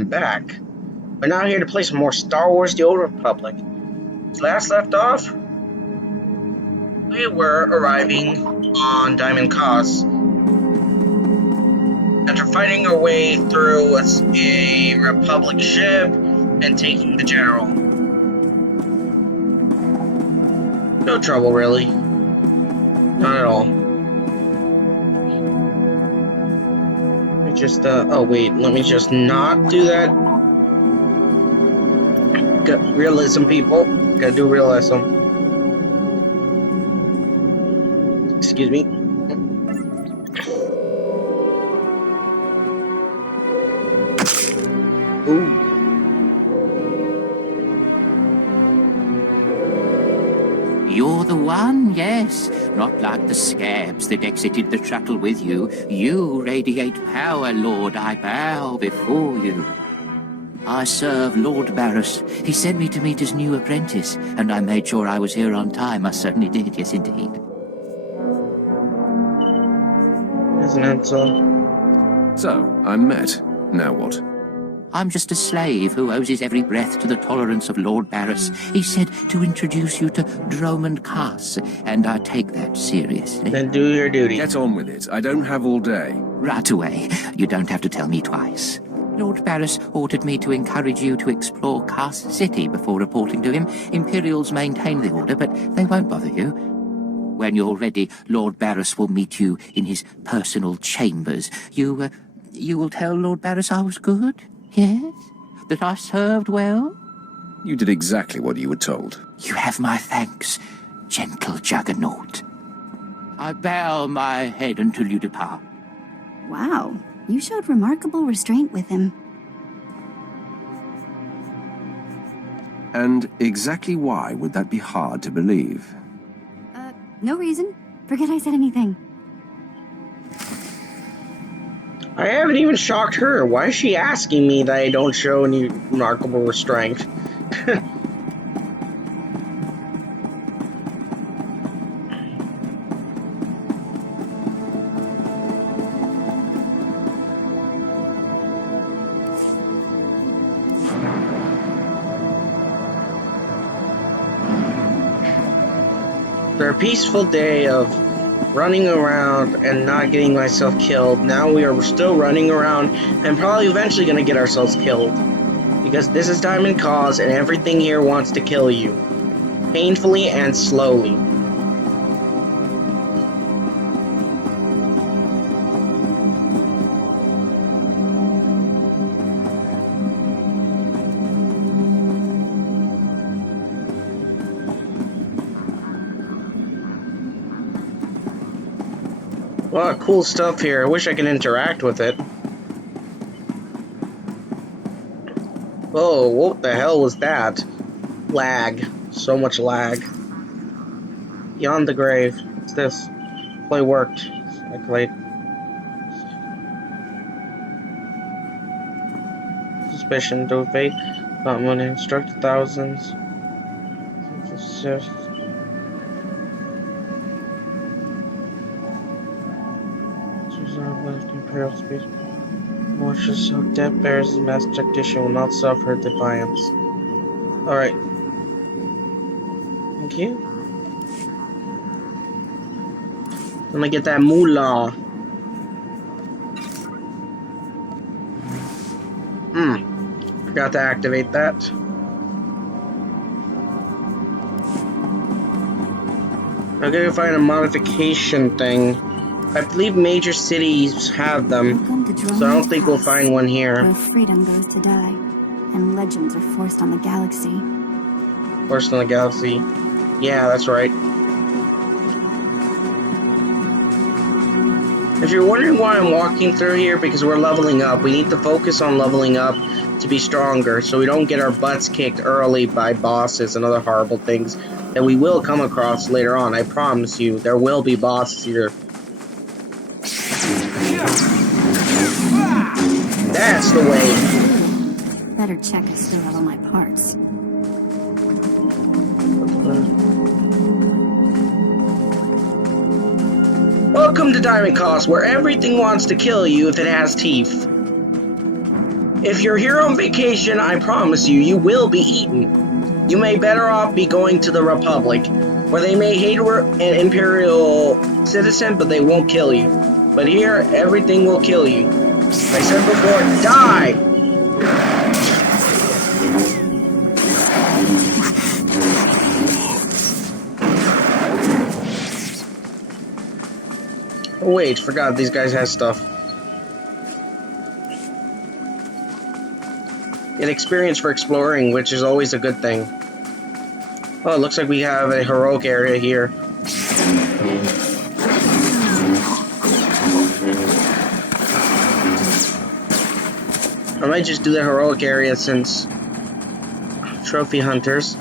am back. We're now here to play some more Star Wars The Old Republic. Last left off, we were arriving on Diamond Cos. After fighting our way through a Republic ship and taking the General. No trouble, really. Not at all. Let me just, oh wait, let me just not do that. Realism, people. Gotta do realism. Excuse me. Ooh. You're the one, yes. Not like the scabs that exited the shuttle with you. You radiate power, Lord. I bow before you. I serve Lord Barris. He sent me to meet his new apprentice, and I made sure I was here on time. I certainly did, yes indeed. Isn't it so? So, I'm met. Now what? I'm just a slave who owes his every breath to the tolerance of Lord Barris. He said to introduce you to Dromund Kaas, and I take that seriously. Then do your duty. Get on with it. I don't have all day. Right away. You don't have to tell me twice. Lord Barris ordered me to encourage you to explore Kaas City before reporting to him. Imperials maintain the order, but they won't bother you. When you're ready, Lord Barris will meet you in his personal chambers. You will tell Lord Barris I was good? Yes? That I served well? You did exactly what you were told. You have my thanks, gentle Juggernaut. I bow my head until you depart. Wow, you showed remarkable restraint with him. And exactly why would that be hard to believe? No reason. Forget I said anything. I haven't even shocked her. Why is she asking me that I don't show any remarkable restraint? After a peaceful day of running around and not getting myself killed, now we are still running around and probably eventually going to get ourselves killed. Because this is Diamond Cause and everything here wants to kill you. Painfully and slowly. A lot of cool stuff here. I wish I could interact with it. Oh, what the hell was that? Lag. So much lag. Beyond the grave. What's this? Play worked. I played. Suspicion, do fate. Not money. Instruct thousands. Sith. Imperial speech. Malicious of death bears the mass tactician will not suffer defiance. Alright. Thank you. Let me get that moolah. Forgot to activate that. I'm gonna find a modification thing. I believe major cities have them, so I don't think we'll find one here. Where freedom goes to die, and legends are forced on the galaxy. Forced on the galaxy. Yeah, that's right. If you're wondering why I'm walking through here, because we're leveling up. We need to focus on leveling up to be stronger, so we don't get our butts kicked early by bosses and other horrible things that we will come across later on. I promise you, there will be bosses here. That's the way. Better check I still have all my parts. Welcome to Diamond Cos, where everything wants to kill you if it has teeth. If you're here on vacation, I promise you, you will be eaten. You may better off be going to the Republic, where they may hate an Imperial citizen, but they won't kill you. But here, everything will kill you. Like I said before, die! Oh wait, forgot these guys have stuff. Get experience for exploring, which is always a good thing. Oh, it looks like we have a heroic area here. I might just do the heroic area since trophy hunters.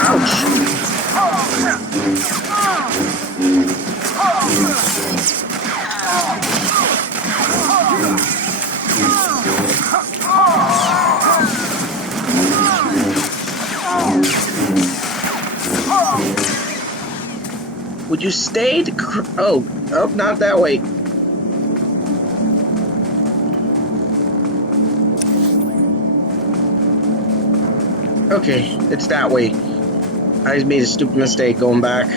Ouch! Would you stay to oh, not that way. Okay, it's that way. I made a stupid mistake going back.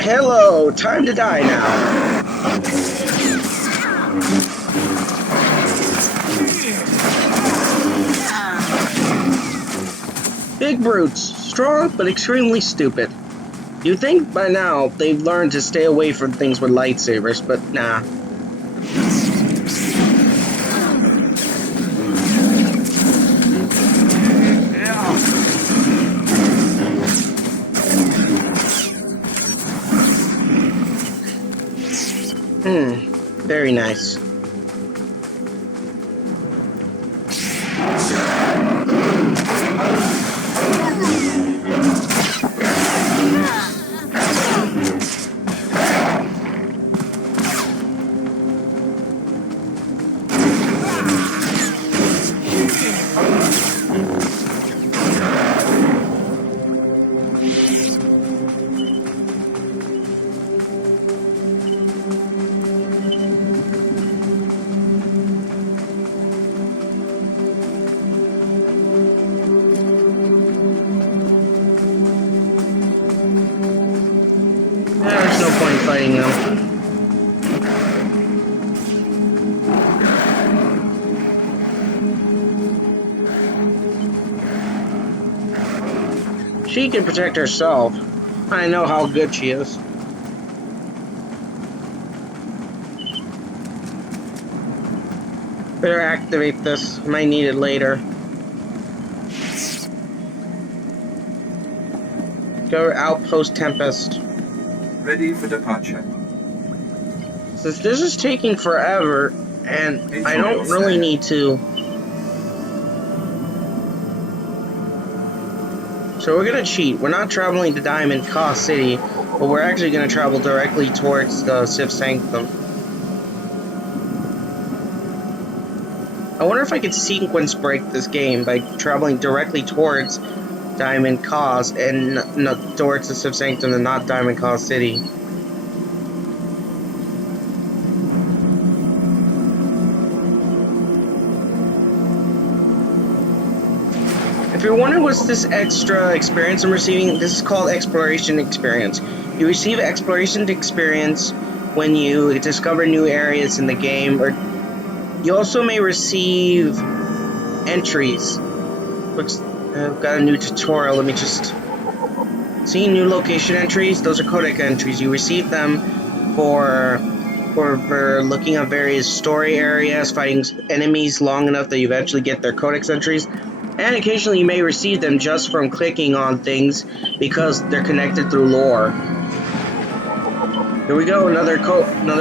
Hello, time to die now. Big brutes, strong but extremely stupid. You'd think by now they've learned to stay away from things with lightsabers, but nah. Very nice. There's no point fighting them. She can protect herself. I know how good she is. Better activate this. Might need it later. Go Outpost Tempest. Ready for departure. Since this is taking forever, and I don't really need to. So we're gonna cheat. We're not traveling to Diamond Cost City, but we're actually gonna travel directly towards the Sith Sanctum. I wonder if I could sequence break this game by traveling directly towards Diamond Cause and not towards the Sith Sanctum and not Diamond Cause City. If you're wondering what's this extra experience I'm receiving, this is called Exploration Experience. You receive Exploration Experience when you discover new areas in the game, or you also may receive entries. Looks, I've got a new tutorial. Let me just see new location entries. Those are codec entries. You receive them for looking at various story areas, fighting enemies long enough that you eventually get their codex entries. And occasionally you may receive them just from clicking on things because they're connected through lore. Here we go, another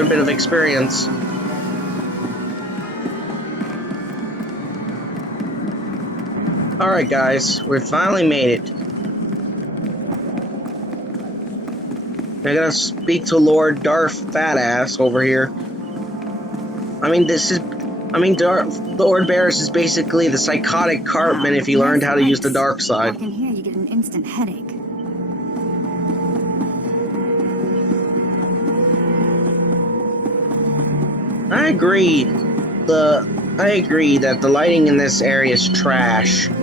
bit of experience. Alright guys, we finally made it. I gotta speak to Lord Darth Fatass over here. Lord Barris is basically the psychotic Cartman if he learned how to use the dark side. Walk in here, you get an instant headache. I agree. I agree that the lighting in this area is trash. I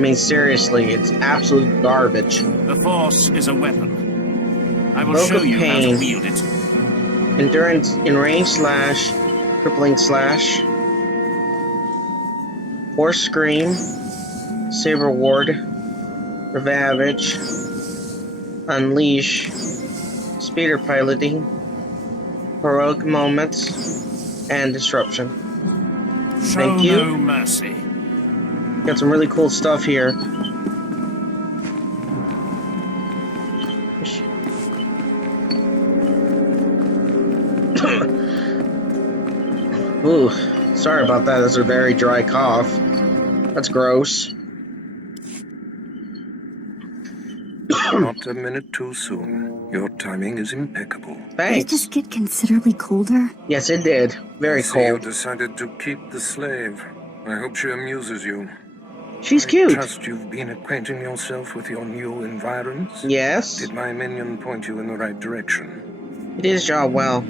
mean, seriously, it's absolute garbage. The Force is a weapon. I will Cloak show of you how to Pain. wield it. Endurance, Enraged Slash, Crippling Slash, Force Scream, Saber Ward, Ravage, Unleash, Speeder Piloting, Heroic Moments, and Disruption. Show Thank you. no mercy. Got some really cool stuff here. Ooh, sorry about that. That's a very dry cough. That's gross. Not a minute too soon. Your timing is impeccable. Did it Thanks. just get considerably colder? Yes, it did. Very I see you cold. decided to keep the slave. I hope she amuses you. She's I cute. trust you've been acquainting yourself with your new environs. Yes, Did my minion point you in the right direction? it is job well.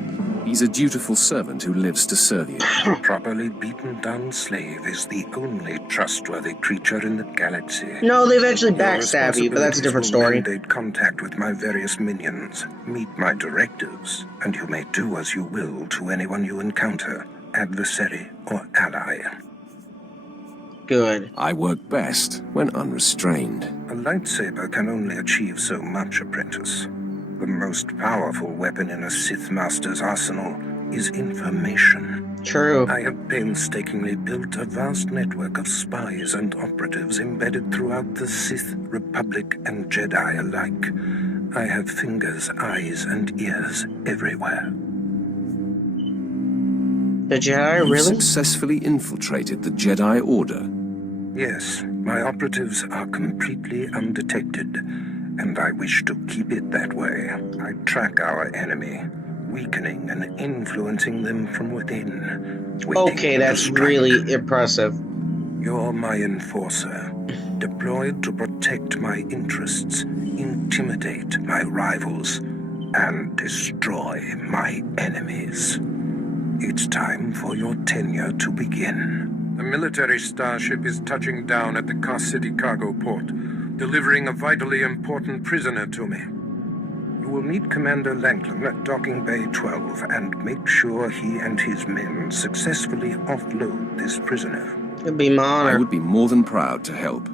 He's a dutiful servant who lives to serve you. A properly beaten down slave is the only trustworthy creature in the galaxy. No, they eventually Your backstab you, but that's a different responsibilities will story. mandate contact with my various minions. Meet my directives, and you may do as you will to anyone you encounter, adversary or ally. Good. I work best when unrestrained. A lightsaber can only achieve so much, apprentice. The most powerful weapon in a Sith Master's arsenal is information. True. I have painstakingly built a vast network of spies and operatives embedded throughout the Sith, Republic, and Jedi alike. I have fingers, eyes, and ears everywhere. The Jedi, You really? successfully infiltrated the Jedi Order. Yes, my operatives are completely undetected, and I wish to keep it that way. I track our enemy, weakening and influencing them from within. waiting Okay, to that's strike. really impressive. You're my enforcer, deployed to protect my interests, intimidate my rivals, and destroy my enemies. It's time for your tenure to begin. A military starship is touching down at the Car City cargo port, delivering a vitally important prisoner to me. You will meet Commander Langlin at Docking Bay 12 and make sure he and his men successfully offload this prisoner. It'd be my I honor. would be more than proud to help.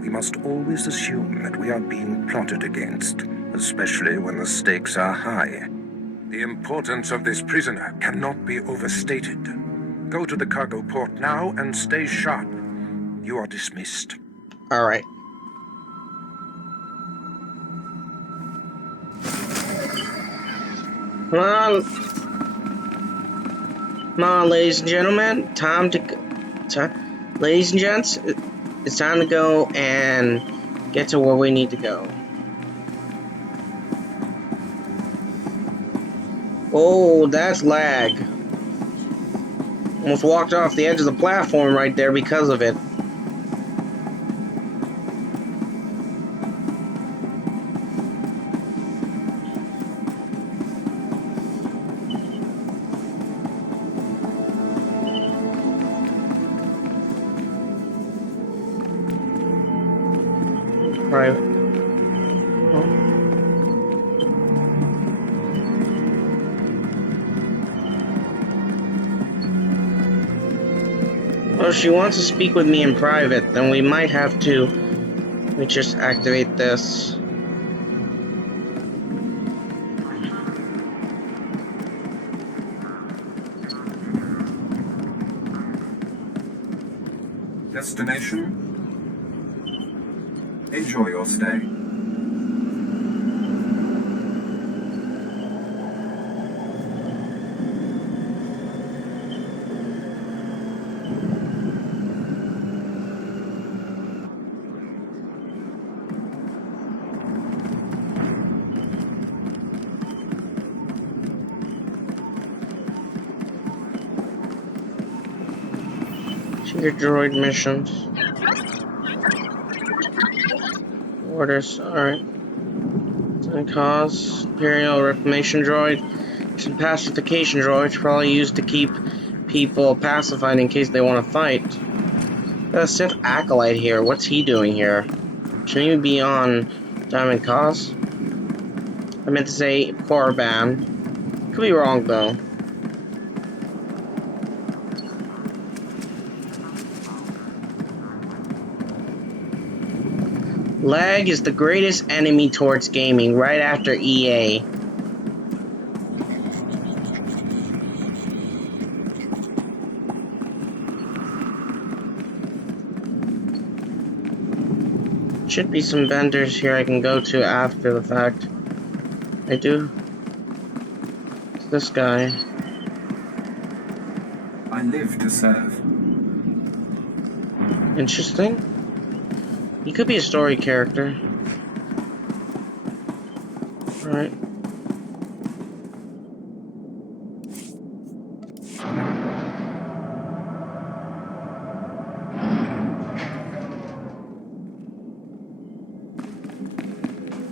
We must always assume that we are being plotted against, especially when the stakes are high. The importance of this prisoner cannot be overstated. Go to the cargo port now and stay sharp. You are dismissed. All right. Come on. Come on, ladies and gentlemen. Ladies and gents, it's time to go and get to where we need to go. Oh, that's lag. Almost walked off the edge of the platform right there because of it. Private. Well, if she wants to speak with me in private, then we might have to. Let me just activate this. Destination? Enjoy your stay. Secret droid missions. Orders, alright. Cause Imperial Reclamation droid. pacification droids probably used to keep people pacified in case they want to fight. Got a Sith acolyte here. What's he doing here? Shouldn't he be on Diamond Cause? I meant to say Korriban. Could be wrong though. Lag is the greatest enemy towards gaming, right after EA. Should be some vendors here I can go to after the fact. I do. It's this guy. I live to serve. Interesting. He could be a story character. Alright.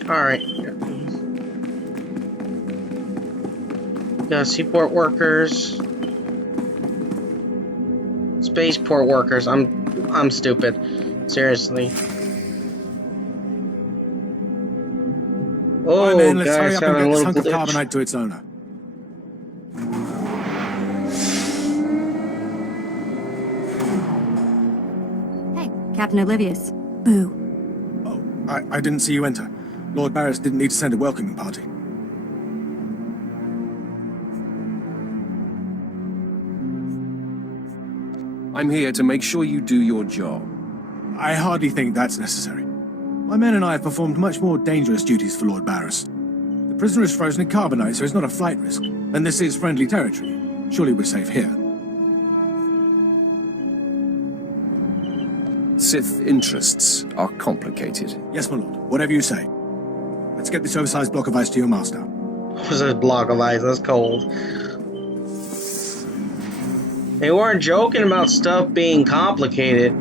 Alright. Got seaport workers. Spaceport workers. I'm stupid. Seriously. Oh, Right, man, let's hurry guys, up and having a get this little hunk of glitch. carbonite to its owner. Hey, Captain Oblivious. Boo. Oh, I didn't see you enter. Lord Barris didn't need to send a welcoming party. I'm here to make sure you do your job. I hardly think that's necessary. My men and I have performed much more dangerous duties for Lord Barris. The prisoner is frozen in carbonite, so it's not a flight risk. And this is friendly territory. Surely we're safe here. Sith interests are complicated. Yes, my lord. Whatever you say. Let's get this oversized block of ice to your master. What's a block of ice? That's cold. They weren't joking about stuff being complicated.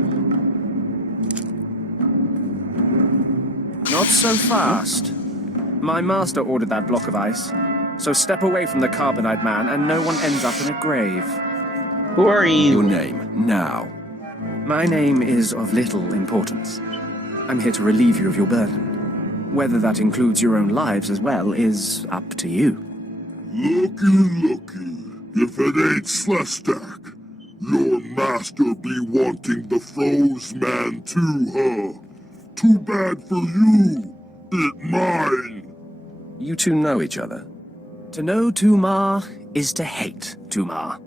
Not so fast. My master ordered that block of ice. So step away from the carbonite man and no one ends up in a grave. Who are you? Your name, now. My name is of little importance. I'm here to relieve you of your burden. Whether that includes your own lives as well is up to you. Looky. If it ain't Slestak, your master be wanting the froze man too, huh? Too bad for you. It mine. You two know each other. To know Tumar is to hate Tumar.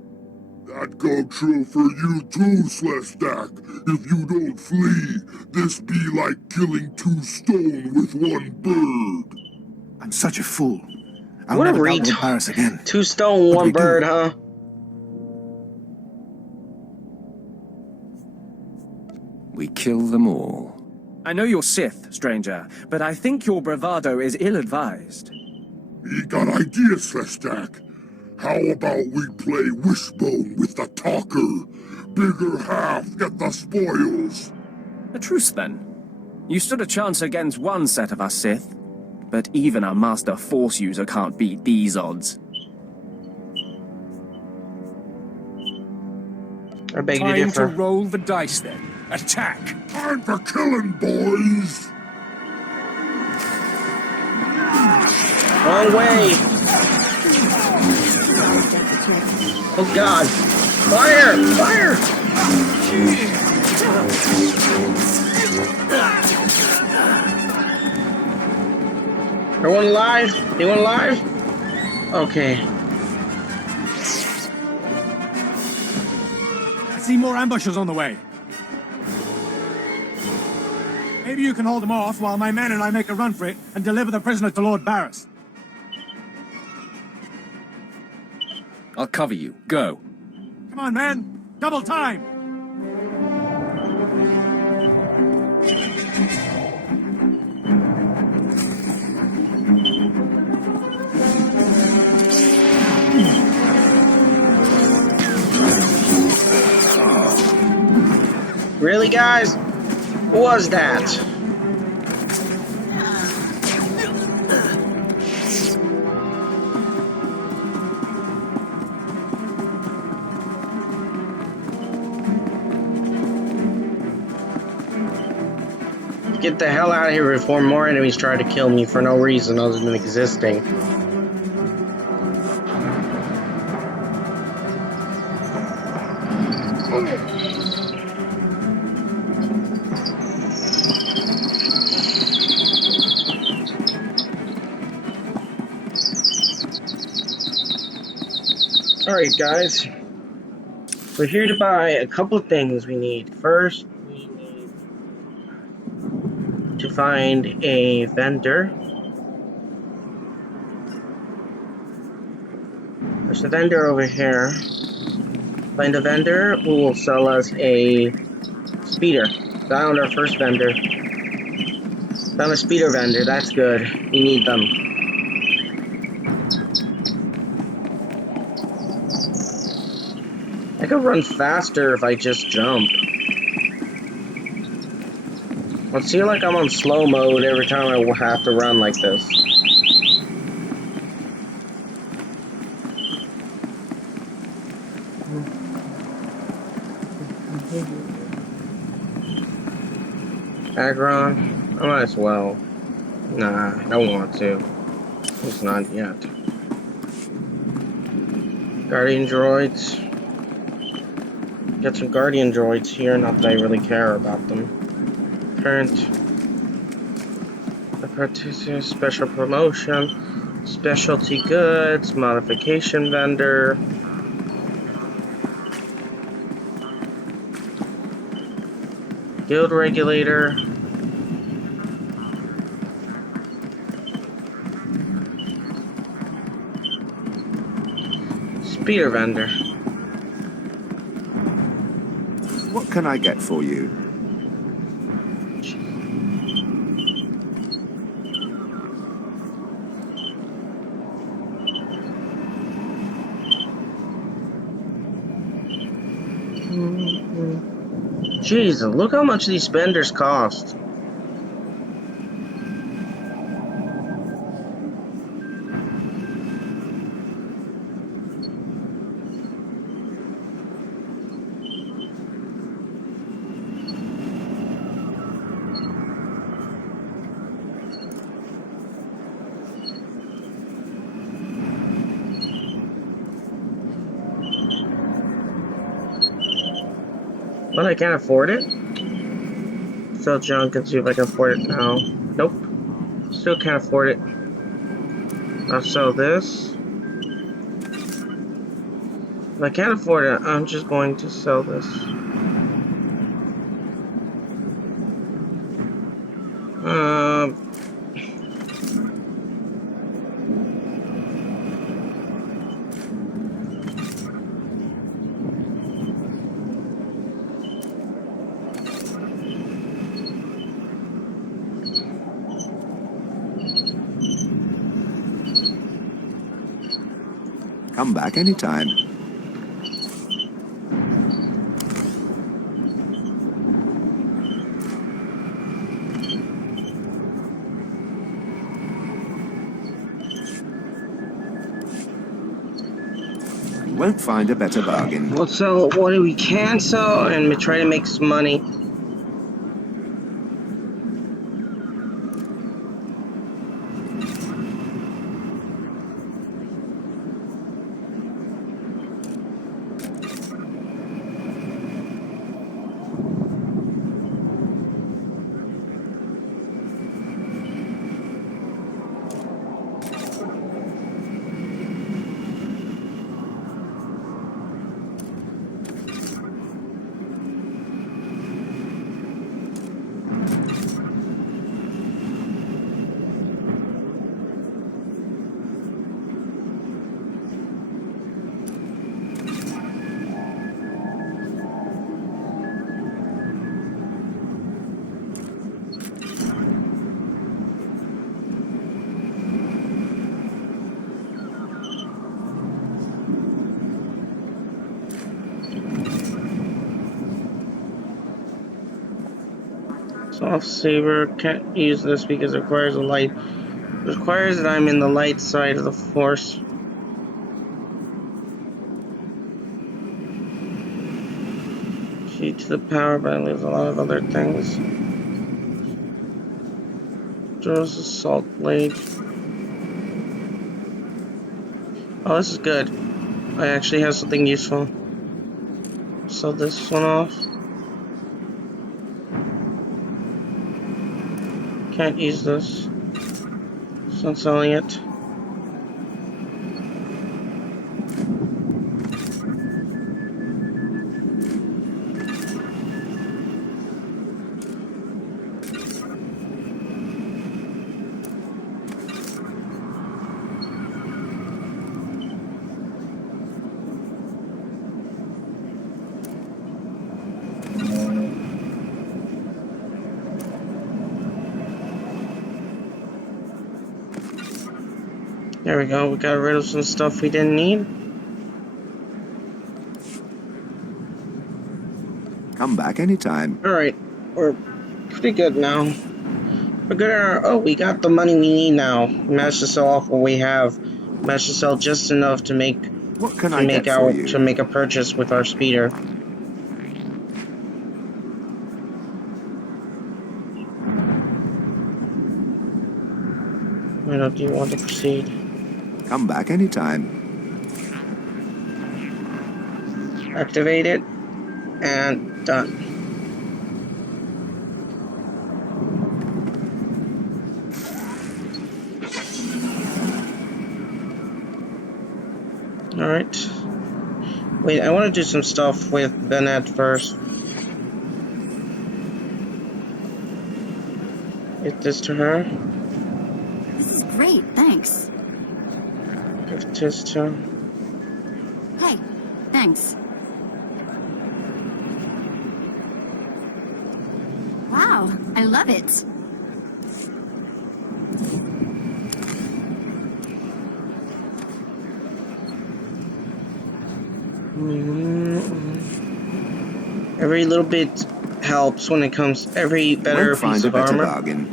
That go true for you too, Slestak. If you don't flee, this be like killing two stone with one bird. I'm such a fool. I'll What a never doubt retard. Lord Barris again. 2 stone, What do 1 we do? bird, huh? We kill them all. I know you're Sith, stranger, but I think your bravado is ill-advised. He got ideas, Slestak. How about we play wishbone with the talker? Bigger half get the spoils. A truce, then. You stood a chance against one set of us Sith, but even a master Force user can't beat these odds. I beg to Time to differ. roll the dice then. Attack! Time for killing, boys. Wrong way! Oh god! Fire! Fire! Everyone alive? Anyone alive? Okay. I see more ambushers on the way. Maybe you can hold them off while my men and I make a run for it and deliver the prisoner to Lord Barris. I'll cover you. Go. Come on, man! Double time! Really, guys? What was that? get the hell out of here before more enemies try to kill me for no reason other than existing. Alright guys, we're here to buy a couple of things we need. First, we need to find a vendor. There's a vendor over here. Find a vendor who will sell us a speeder. Found our first vendor. Found a speeder vendor, that's good. We need them. I could run faster if I just jump. Let's see, like I'm on slow mode every time I have to run like this. Agron, I might as well. Nah, I don't want to. It's not yet. Guardian droids. Get some Guardian droids here, not that I really care about them. Current. The special promotion. Specialty goods. Modification vendor. Guild regulator. Speeder vendor. What can I get for you? Jeez, look how much these spenders cost. But I can't afford it. Sell junk and see if I can afford it now. Nope. Still can't afford it. I'll sell this. If I can't afford it, I'm just going to sell this. Come back anytime. Won't find a better bargain. We'll sell what we can sell and try to make some money. Soft saber, can't use this because it requires a light. It requires that I'm in the light side of the force. Key to the power, but I lose a lot of other things. There's a salt blade. Oh, this is good. I actually have something useful. Sell this one off. Can't use this. So I'm selling it. There we go. We got rid of some stuff we didn't need. Come back anytime. Alright. We're pretty good now. We're good at our... Oh, we got the money we need now. We managed to sell off what we have. We managed to sell just enough to make... What can I get for you? To make a purchase with our speeder. Why don't you want to proceed? Come back anytime. Activate it. And done. Alright. Wait, I want to do some stuff with Bennett first. Give this to her. This is great, thanks. Give this to her. Hey, thanks. Wow, I love it. Every little bit helps when it comes. Every better piece of armor. Bargain.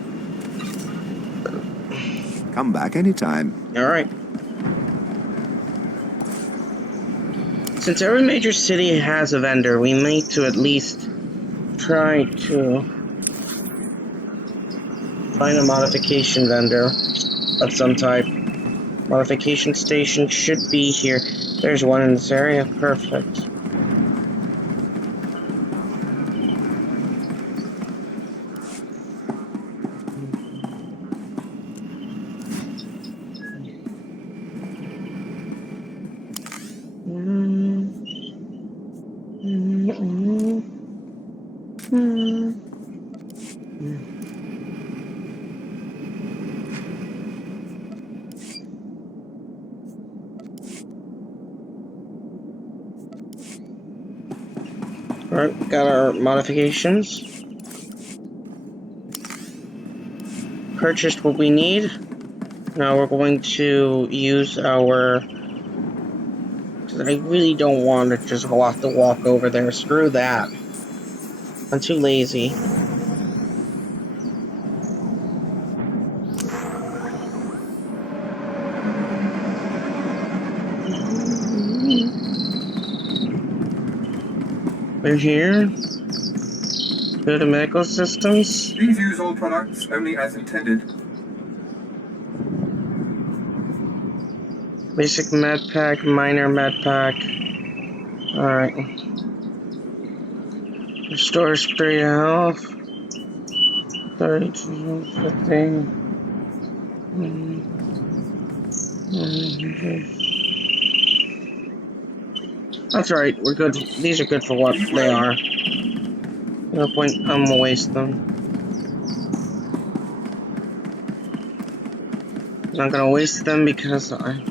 Come back anytime. All right. Since every major city has a vendor, we need to at least try to find a modification vendor of some type. Modification station should be here. There's one in this area. Perfect. Alright, got our modifications. Purchased what we need. Now we're going to use our... I really don't want to just have to walk over there. Screw that. I'm too lazy. We're here. Go to medical systems. Please use all products only as intended. Basic med pack, minor med pack. Alright. Restores 3 health. 32, 15. That's right, we're good. These are good for what they are. No point, I'm gonna waste them. I'm not gonna waste them because I...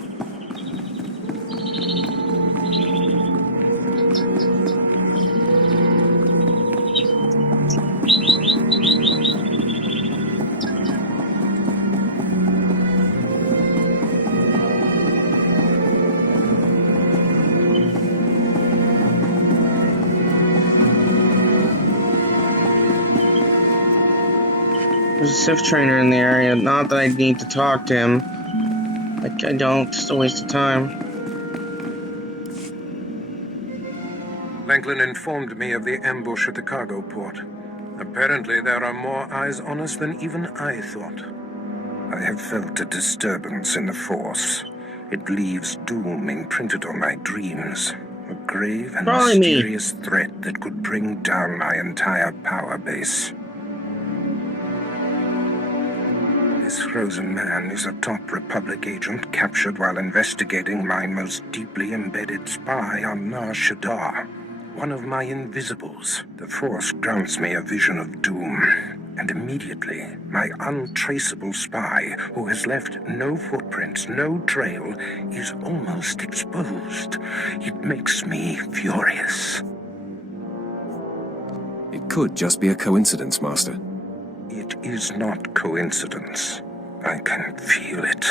There's a Sith trainer in the area. Not that I need to talk to him. Like, I don't. Just a waste of time. Langlin informed me of the ambush at the cargo port. Apparently, there are more eyes on us than even I thought. I have felt a disturbance in the Force. It leaves doom imprinted on my dreams. A grave and Probably me. mysterious threat that could bring down my entire power base. This frozen man is a top Republic agent captured while investigating my most deeply embedded spy on Nar Shaddaa. One of my invisibles. The Force grants me a vision of doom. And immediately, my untraceable spy, who has left no footprints, no trail, is almost exposed. It makes me furious. It could just be a coincidence, Master. It is not coincidence. I can feel it.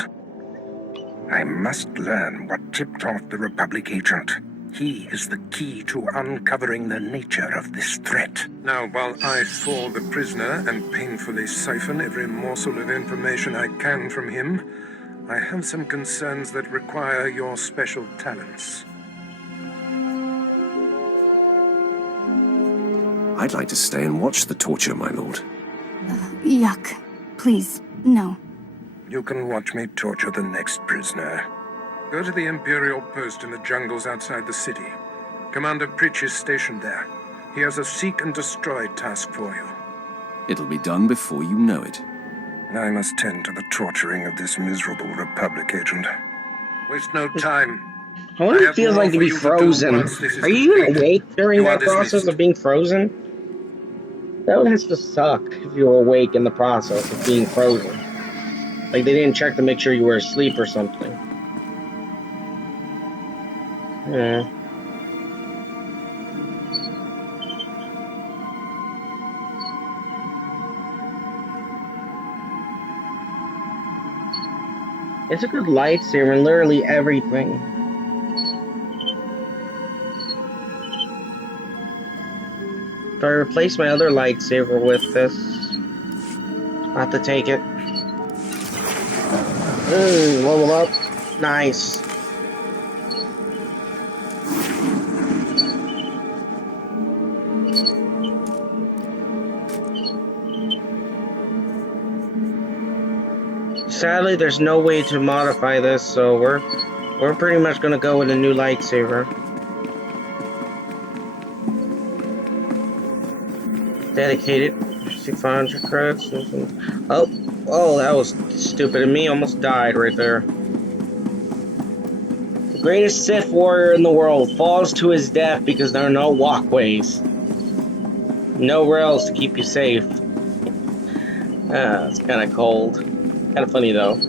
I must learn what tipped off the Republic agent. He is the key to uncovering the nature of this threat. Now, while I fall the prisoner and painfully siphon every morsel of information I can from him, I have some concerns that require your special talents. I'd like to stay and watch the torture, my lord. Yuck. Please, no. You can watch me torture the next prisoner. Go to the Imperial post in the jungles outside the city. Commander Pritch is stationed there. He has a seek and destroy task for you. It'll be done before you know it. I must tend to the torturing of this miserable Republic agent. Waste no time. I wonder what it feels like to be frozen. Are you even awake during that process of being frozen? That would have to suck if you were awake in the process of being frozen. Like they didn't check to make sure you were asleep or something. Yeah. It's a good lightsaber in literally everything. If I replace my other lightsaber with this, I'll have to take it. Level up. Nice. Sadly, there's no way to modify this, so we're pretty much gonna go with a new lightsaber. Dedicated. 500 credits. Oh, that was stupid of me. Almost died right there. The greatest Sith warrior in the world falls to his death because there are no walkways. No rails to keep you safe. It's kind of cold. Kind of funny though.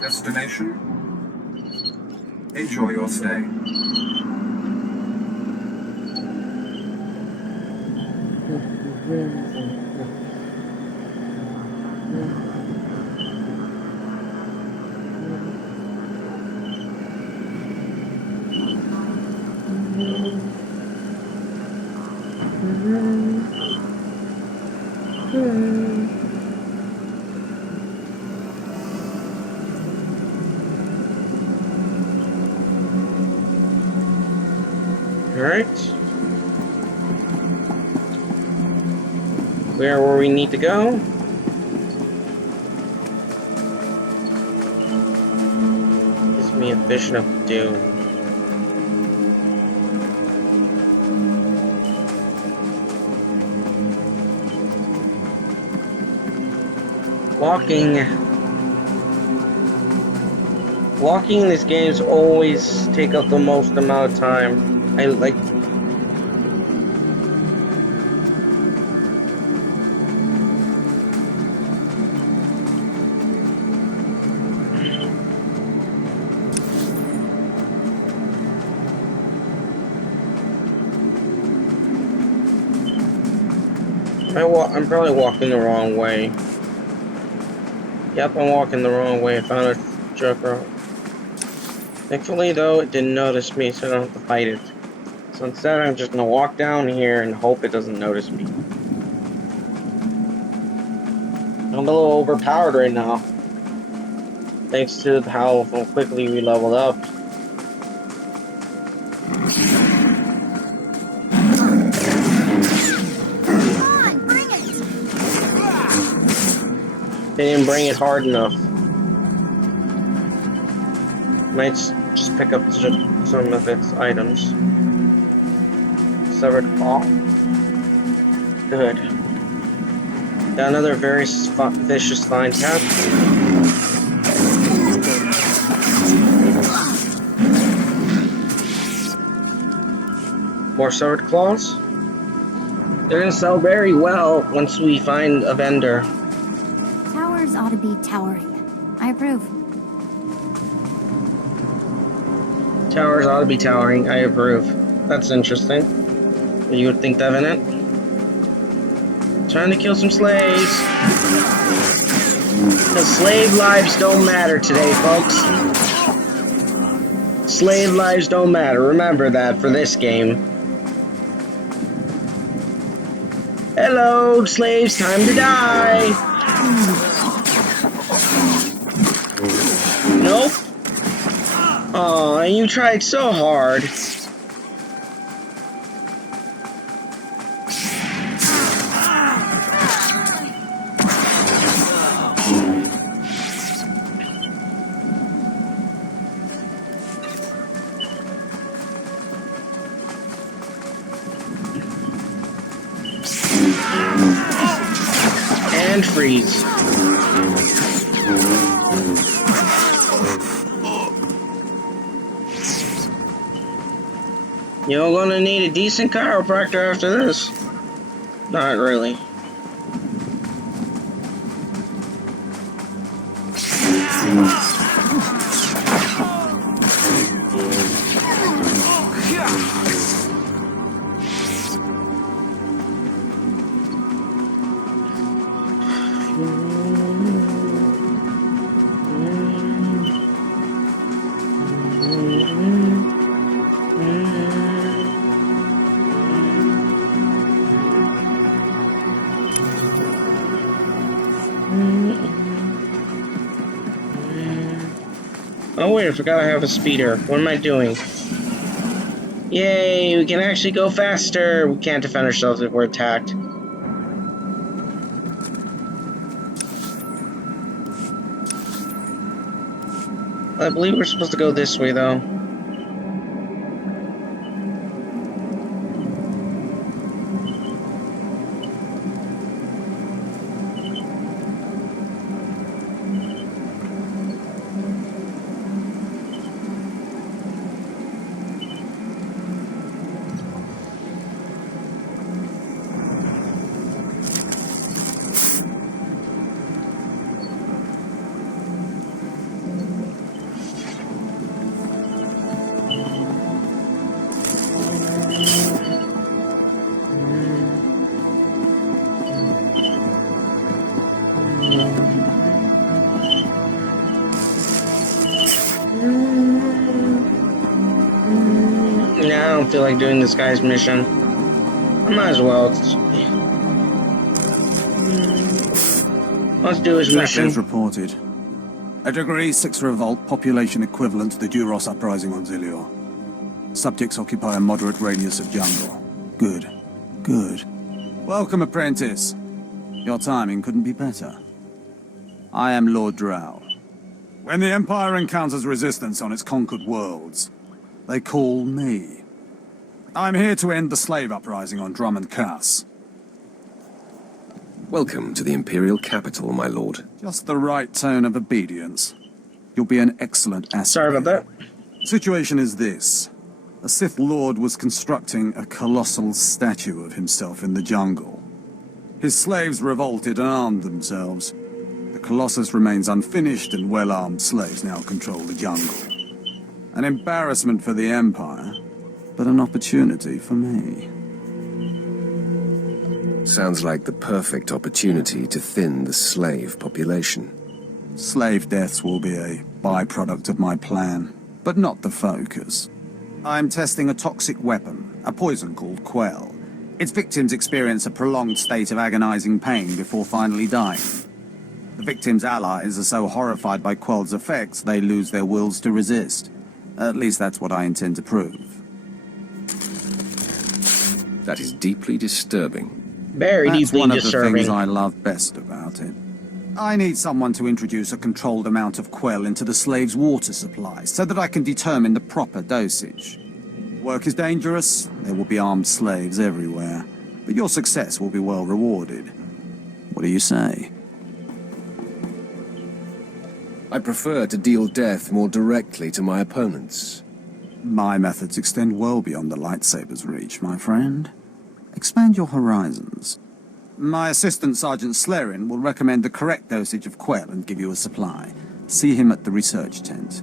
Destination? Enjoy your stay. Alright. We are where we need to go. Gives me a vision of doom. Walking in these games always take up the most amount of time. I like. I'm probably walking the wrong way. Yep, I'm walking the wrong way. I found a joke route. Thankfully, though, it didn't notice me, so I don't have to fight it. So instead, I'm just gonna walk down here and hope it doesn't notice me. I'm a little overpowered right now, thanks to how quickly we leveled up. They didn't bring it hard enough. Might just pick up some of its items. Severed claw. Good. Got another very vicious vine tap. More severed claws. They're gonna sell very well once we find a vendor. Towers ought to be towering. I approve. Towers ought to be towering. I approve. That's interesting. You would think that in it. Trying to kill some slaves. The slave lives don't matter today, folks. Slave lives don't matter. Remember that for this game. Hello, slaves. Time to die. Nope. Aw, you tried so hard. And freeze. You're gonna need a decent chiropractor after this. Not really. Oh wait, I forgot I have a speeder. What am I doing? Yay, we can actually go faster! We can't defend ourselves if we're attacked. I believe we're supposed to go this way, though. Nah, I don't feel like doing this guy's mission. I might as well. Let's do his mission. Is reported. A degree 6 revolt, population equivalent to the Duros uprising on Zilior. Subjects occupy a moderate radius of jungle. Good. Good. Welcome, apprentice. Your timing couldn't be better. I am Lord Drow. When the Empire encounters resistance on its conquered worlds, they call me. I'm here to end the slave uprising on Drummond Cass. Welcome to the Imperial capital, my lord. Just the right tone of obedience. You'll be an excellent asset. Sorry about that. The situation is this. A Sith Lord was constructing a colossal statue of himself in the jungle. His slaves revolted and armed themselves. The Colossus remains unfinished, and well-armed slaves now control the jungle. An embarrassment for the Empire, but an opportunity for me. Sounds like the perfect opportunity to thin the slave population. Slave deaths will be a byproduct of my plan, but not the focus. I'm testing a toxic weapon a poison called quell. Its victims experience a prolonged state of agonizing pain before finally dying. The victim's allies are so horrified by quell's effects, they lose their wills to resist. At least that's what I intend to prove. That is deeply disturbing. Very That's deeply one of disturbing. the things I love best about it. I need someone to introduce a controlled amount of quell into the slave's water supply, so that I can determine the proper dosage. Work is dangerous, there will be armed slaves everywhere, but your success will be well rewarded. What do you say? I prefer to deal death more directly to my opponents. My methods extend well beyond the lightsaber's reach, my friend. Expand your horizons. My assistant, Sergeant Slarin, will recommend the correct dosage of quell and give you a supply. See him at the research tent.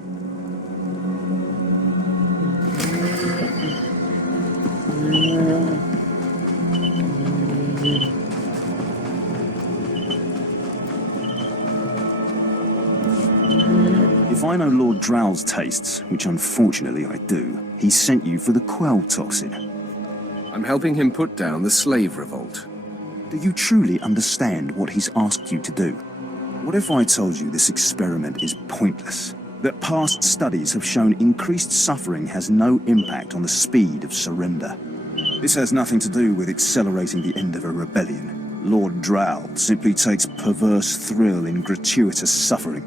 If I know Lord Drow's tastes, which unfortunately I do, he sent you for the quell toxin. I'm helping him put down the slave revolt. Do you truly understand what he's asked you to do? What if I told you this experiment is pointless? That past studies have shown increased suffering has no impact on the speed of surrender? This has nothing to do with accelerating the end of a rebellion. Lord Drow simply takes perverse thrill in gratuitous suffering.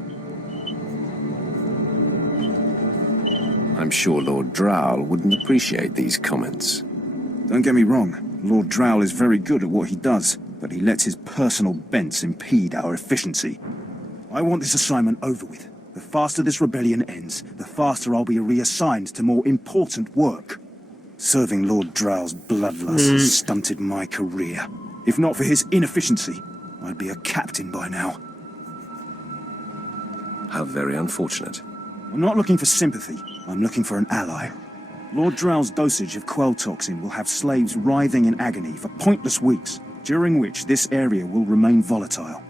I'm sure Lord Drow wouldn't appreciate these comments. Don't get me wrong, Lord Drow is very good at what he does, but he lets his personal bents impede our efficiency. I want this assignment over with. The faster this rebellion ends, the faster I'll be reassigned to more important work. Serving Lord Drow's bloodlust has stunted my career. If not for his inefficiency, I'd be a captain by now. How very unfortunate. I'm not looking for sympathy, I'm looking for an ally. Lord Drow's dosage of quell toxin will have slaves writhing in agony for pointless weeks, during which this area will remain volatile.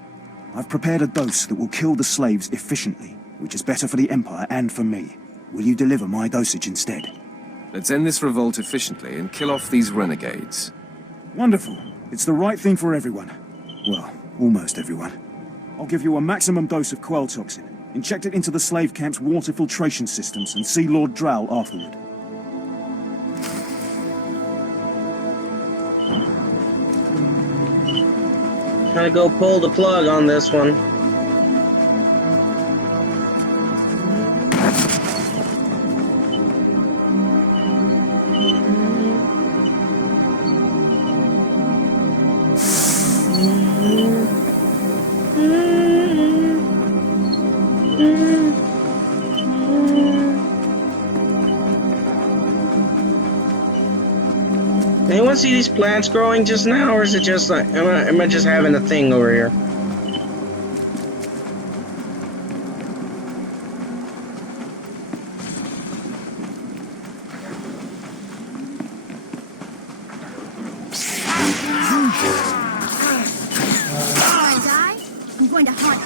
I've prepared a dose that will kill the slaves efficiently, which is better for the Empire and for me. Will you deliver my dosage instead? Let's end this revolt efficiently and kill off these renegades. Wonderful. It's the right thing for everyone. Well, almost everyone. I'll give you a maximum dose of quell toxin. Inject it into the slave camp's water filtration systems and see Lord Drow afterward. Gotta go pull the plug on this one. Anyone see these plants growing just now, or is it just like, am I just having a thing over here? I'm going to haunt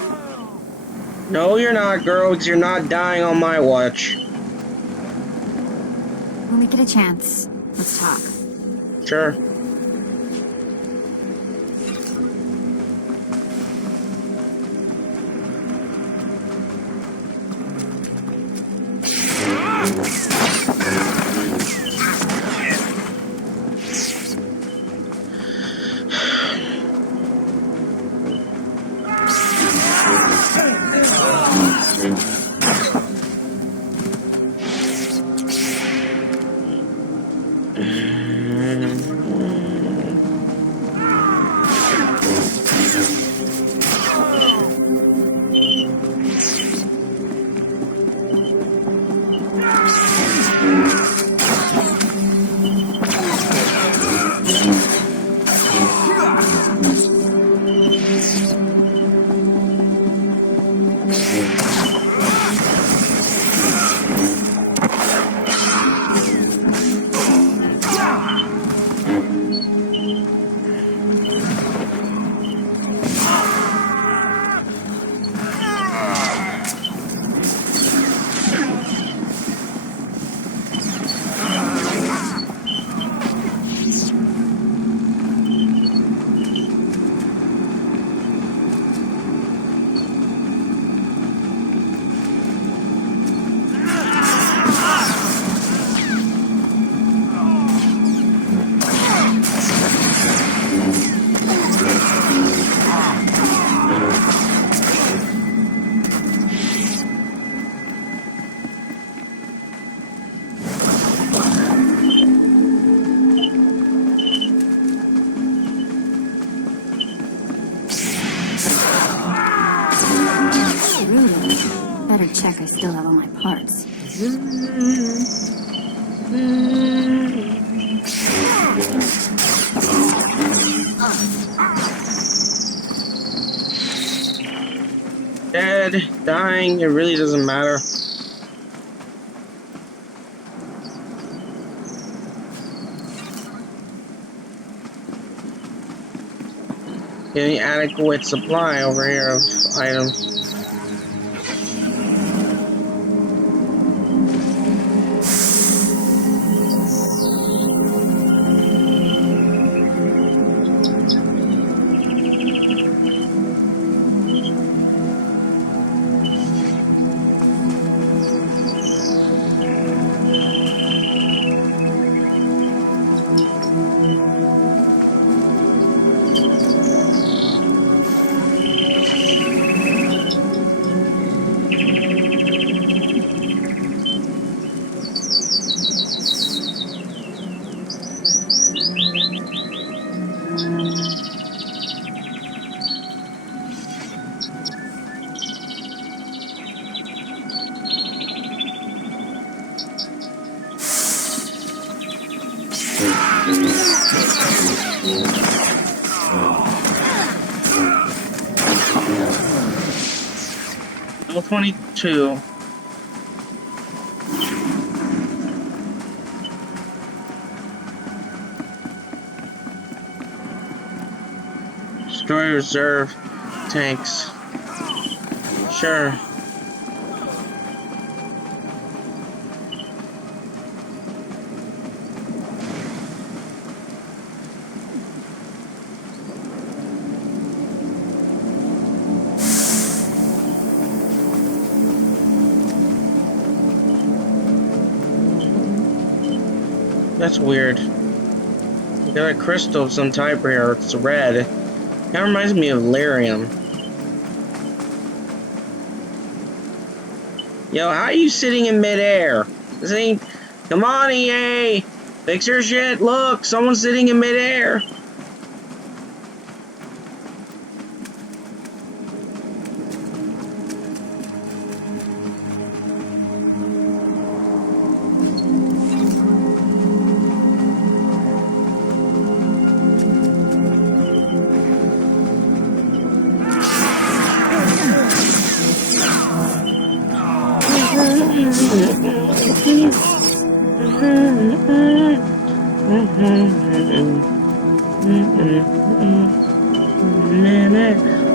you. No, you're not, girls. You're not dying on my watch. When we get a chance, let's talk. Sure. Better check I still have all my parts. Dead, dying, it really doesn't matter. Getting adequate supply over here of items. Level 22. Destroy reserve tanks. Sure. That's weird. We got a crystal of some type here. It's red. That reminds me of lyrium. Yo, how are you sitting in midair? This ain't... Come on, EA! Fix your shit! Look! Someone's sitting in midair!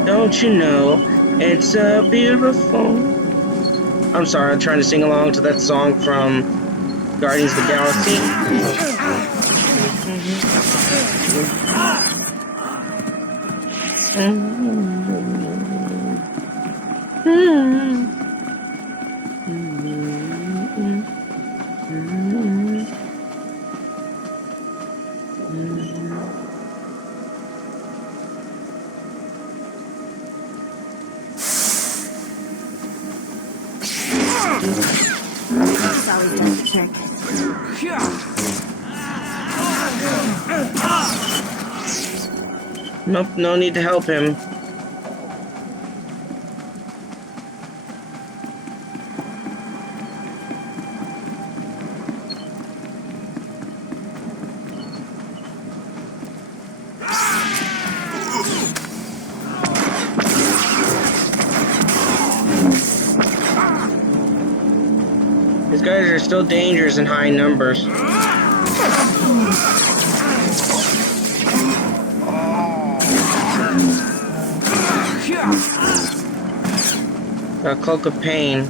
Don't you know, it's beautiful. I'm sorry, I'm trying to sing along to that song from Guardians of the Galaxy. Always does the trick. Nope, no need to help him. These guys are still dangerous in high numbers. A cloak of pain.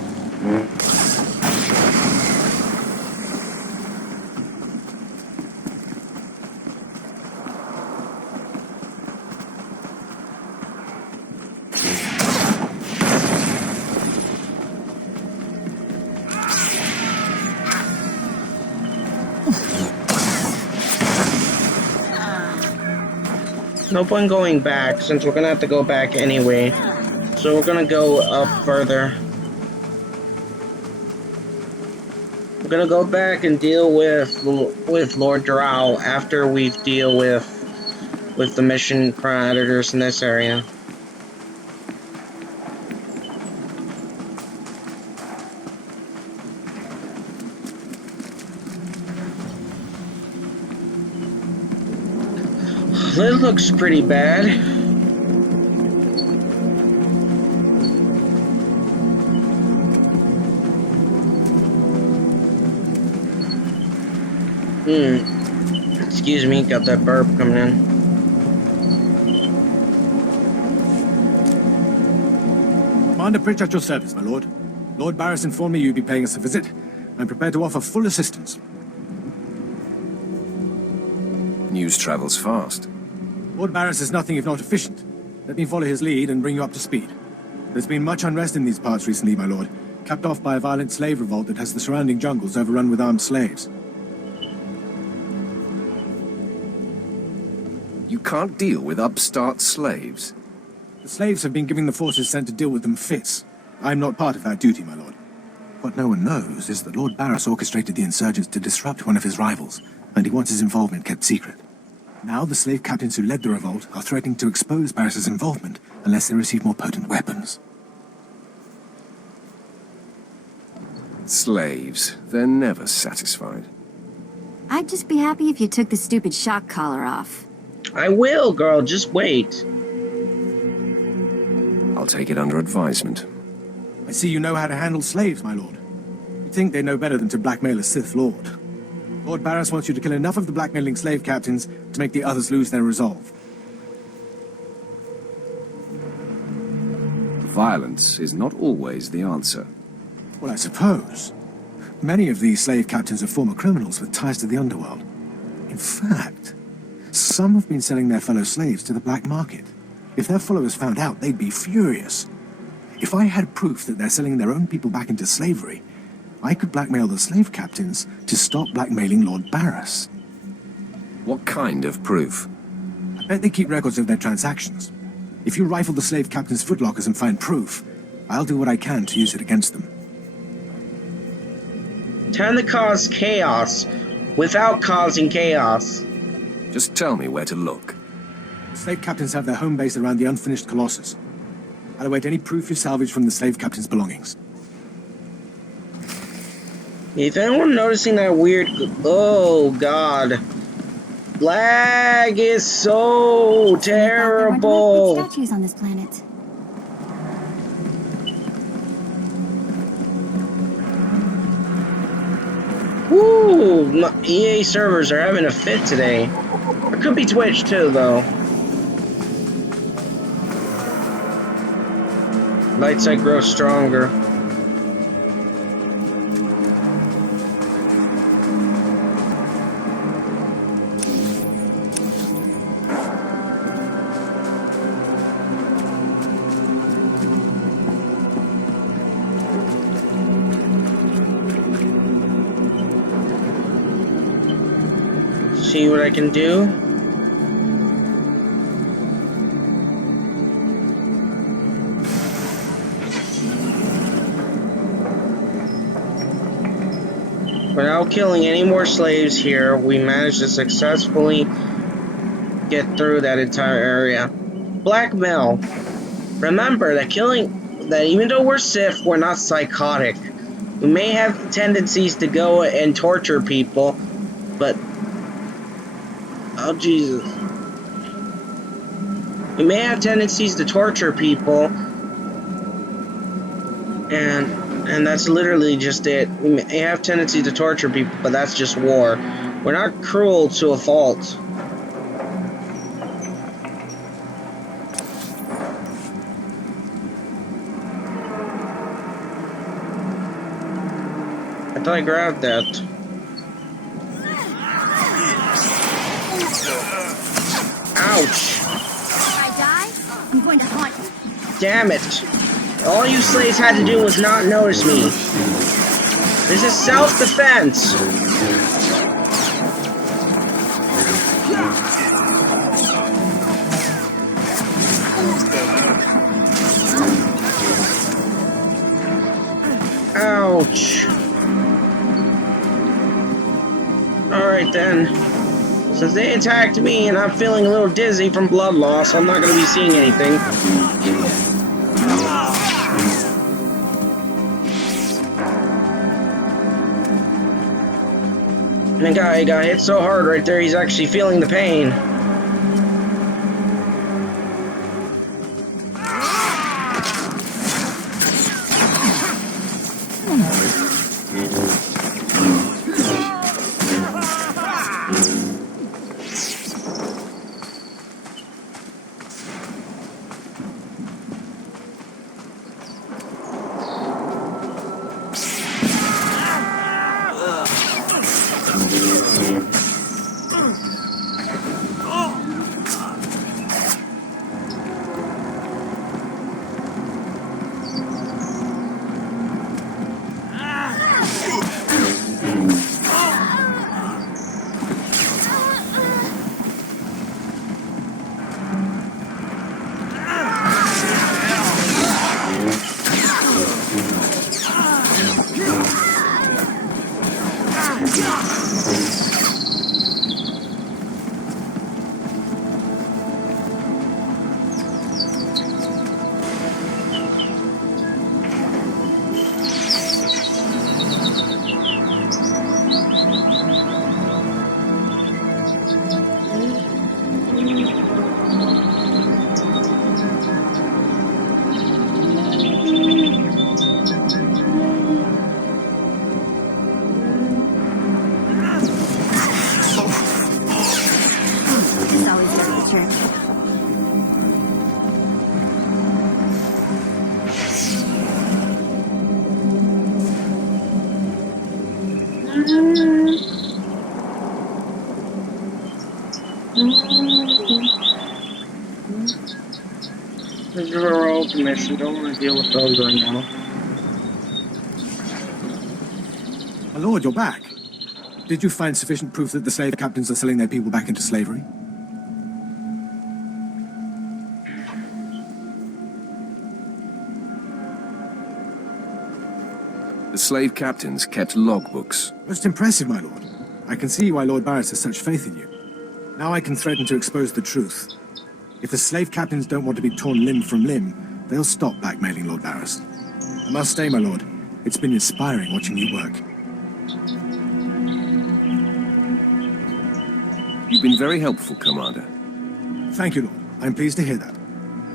No point going back, since we're gonna have to go back anyway. So we're gonna go up further. We're gonna go back and deal with Lord Drow after we deal with the mission predators in this area. It looks pretty bad. Excuse me, got that burp coming in. Commander Pritch at your service, my lord. Lord Barris informed me you'd be paying us a visit. I'm prepared to offer full assistance. News travels fast. Lord Barris is nothing if not efficient. Let me follow his lead and bring you up to speed. There's been much unrest in these parts recently, my lord, capped off by a violent slave revolt that has the surrounding jungles overrun with armed slaves. You can't deal with upstart slaves. The slaves have been giving the forces sent to deal with them fits. I'm not part of that duty, my lord. What no one knows is that Lord Barris orchestrated the insurgents to disrupt one of his rivals, and he wants his involvement kept secret. Now the slave captains who led the revolt are threatening to expose Barris's involvement unless they receive more potent weapons. Slaves. They're never satisfied. I'd just be happy if you took the stupid shock collar off. I will, girl. Just wait. I'll take it under advisement. I see you know how to handle slaves, my lord. You'd think they know better than to blackmail a Sith Lord. Lord Barris wants you to kill enough of the blackmailing slave captains to make the others lose their resolve. Violence is not always the answer. Well, I suppose. Many of these slave captains are former criminals with ties to the underworld. In fact, some have been selling their fellow slaves to the black market. If their followers found out, they'd be furious. If I had proof that they're selling their own people back into slavery, I could blackmail the slave captains to stop blackmailing Lord Barris. What kind of proof? I bet they keep records of their transactions. If you rifle the slave captains' footlockers and find proof, I'll do what I can to use it against them. Time to cause chaos without causing chaos. Just tell me where to look. The slave captains have their home base around the unfinished Colossus. I'll await any proof you salvage from the slave captains' belongings. Is anyone noticing that weird... Oh, God. Lag is so terrible. There weren't statues on this planet. Woo! EA servers are having a fit today. It could be Twitch, too, though. Light side grows stronger. See what I can do. Without killing any more slaves here, we managed to successfully get through that entire area. Blackmail. Remember that even though we're Sith, we're not psychotic. We may have tendencies to go and torture people, but oh Jesus. We may have tendencies to torture people, and that's literally just it. We may have tendency to torture people, but that's just war. We're not cruel to a fault. I thought I grabbed that. Ouch! If I die, I'm going to haunt you. Damn it! All you slaves had to do was not notice me. This is self-defense. Ouch. Alright then. Since they attacked me and I'm feeling a little dizzy from blood loss, I'm not going to be seeing anything. And the guy got hit so hard right there, he's actually feeling the pain. It's always better to church. This is our old mission. Don't want to deal with those right now. My lord, you're back. Did you find sufficient proof that the slave captains are selling their people back into slavery? The slave captains kept logbooks. Most impressive, my lord. I can see why Lord Barris has such faith in you. Now I can threaten to expose the truth. If the slave captains don't want to be torn limb from limb, they'll stop blackmailing Lord Barris. I must stay, my lord. It's been inspiring watching you work. You've been very helpful, Commander. Thank you, Lord. I'm pleased to hear that.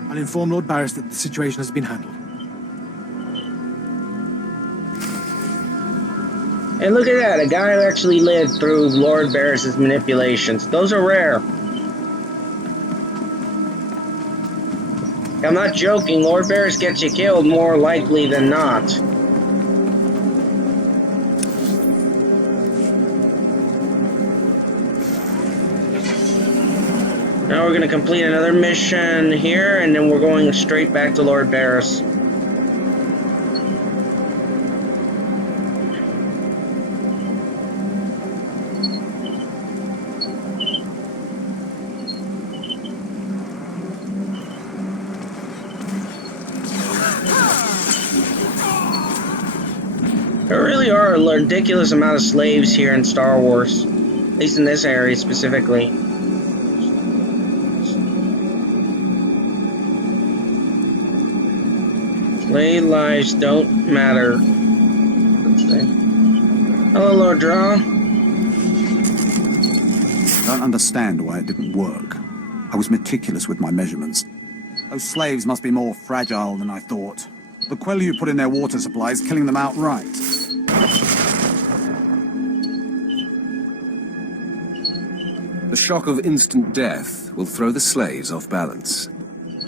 I'll inform Lord Barris that the situation has been handled. Hey, look at that. A guy who actually lived through Lord Barris's manipulations. Those are rare. I'm not joking. Lord Barris gets you killed more likely than not. Now we're going to complete another mission here, and then we're going straight back to Lord Barris. There really are a ridiculous amount of slaves here in Star Wars, at least in this area specifically. Slave lives don't matter. Hello, Lord Draw. I don't understand why it didn't work. I was meticulous with my measurements. Those slaves must be more fragile than I thought. The quell you put in their water supply is killing them outright. The shock of instant death will throw the slaves off balance.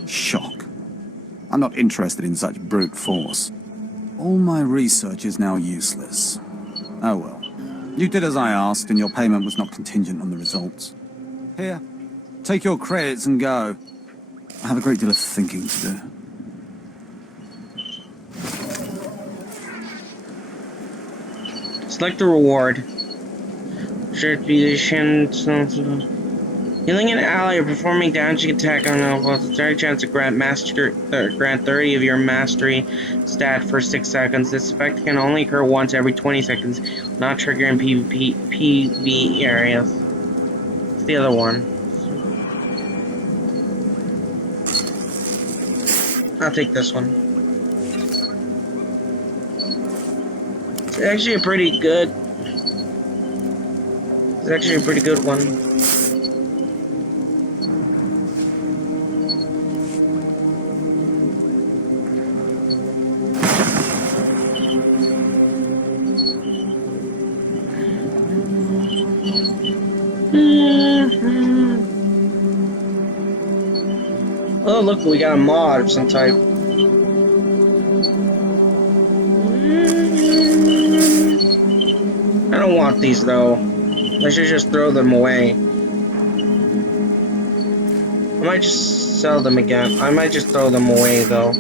Shock? I'm not interested in such brute force. All my research is now useless. Oh well. You did as I asked, and your payment was not contingent on the results. Here, take your credits and go. I have a great deal of thinking to do. Select the reward. Shared position. Healing an ally or performing damaging attack on a well, there's a chance to grant 30 of your mastery stat for 6 seconds. This effect can only occur once every 20 seconds, not trigger in PV areas. It's the other one. I'll take this one. It's actually a pretty good. It's actually a pretty good one. Oh, look, we got a mod of some type. I don't want these, though. I should just throw them away. I might just sell them again. I might just throw them away, though.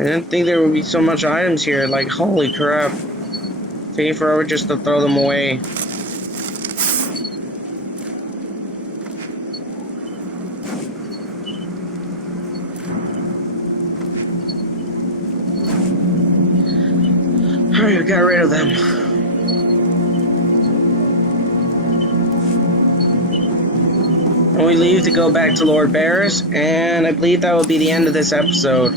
I didn't think there would be so much items here, like, holy crap. Taking forever just to throw them away. Alright, we got rid of them. And we leave to go back to Lord Barris, and I believe that will be the end of this episode.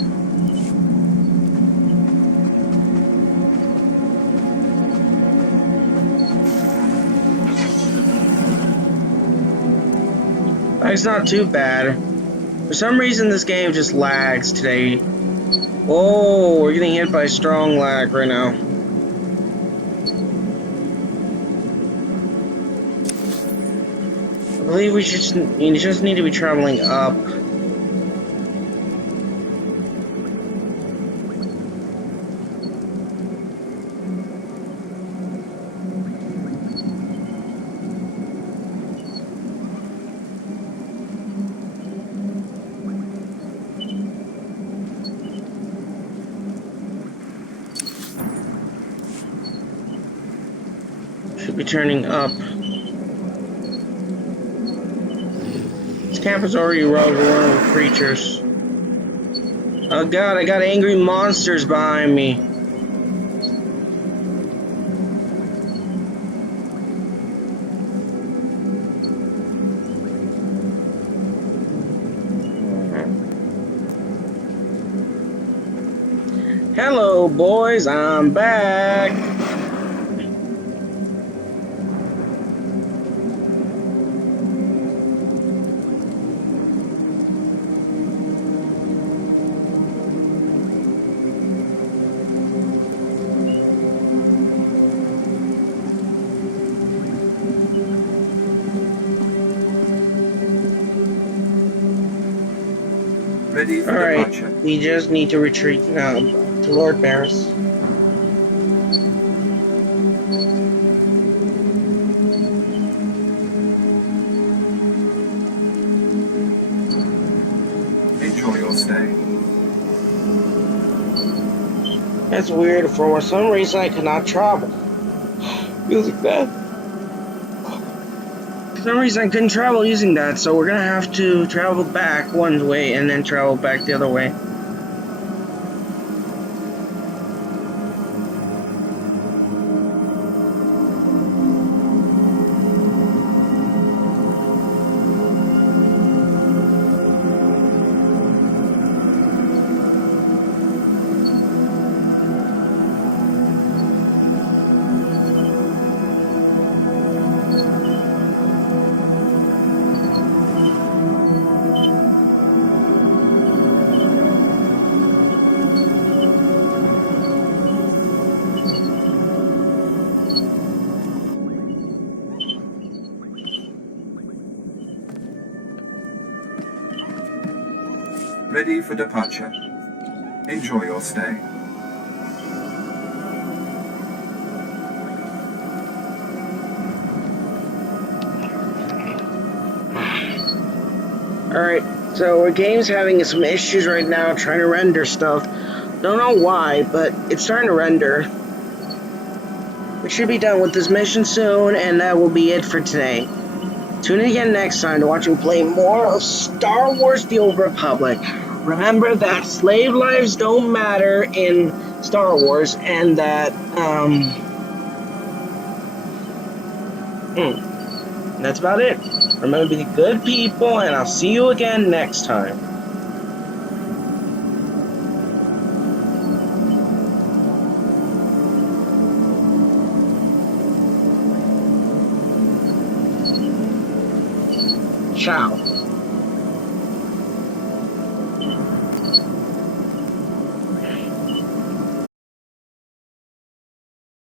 It's not too bad. For some reason, this game just lags today. Whoa, we're getting hit by strong lag right now. I believe you just need to be traveling up. Should be turning up. This camp is already overrun with creatures. Oh god, I got angry monsters behind me. Hello, boys, I'm back. Ready for departure. We just need to retreat now to Lord Barris. Enjoy your stay. That's weird. For some reason, I cannot travel using that. For some reason, I couldn't travel using that, so we're gonna have to travel back one way and then travel back the other way. Ready for departure. Enjoy your stay. Alright, so our game's having some issues right now trying to render stuff. Don't know why, but it's starting to render. We should be done with this mission soon, and that will be it for today. Tune in again next time to watch me play more of Star Wars The Old Republic. Remember that slave lives don't matter in Star Wars, and that, that's about it. Remember to be good people, and I'll see you again next time. Ciao.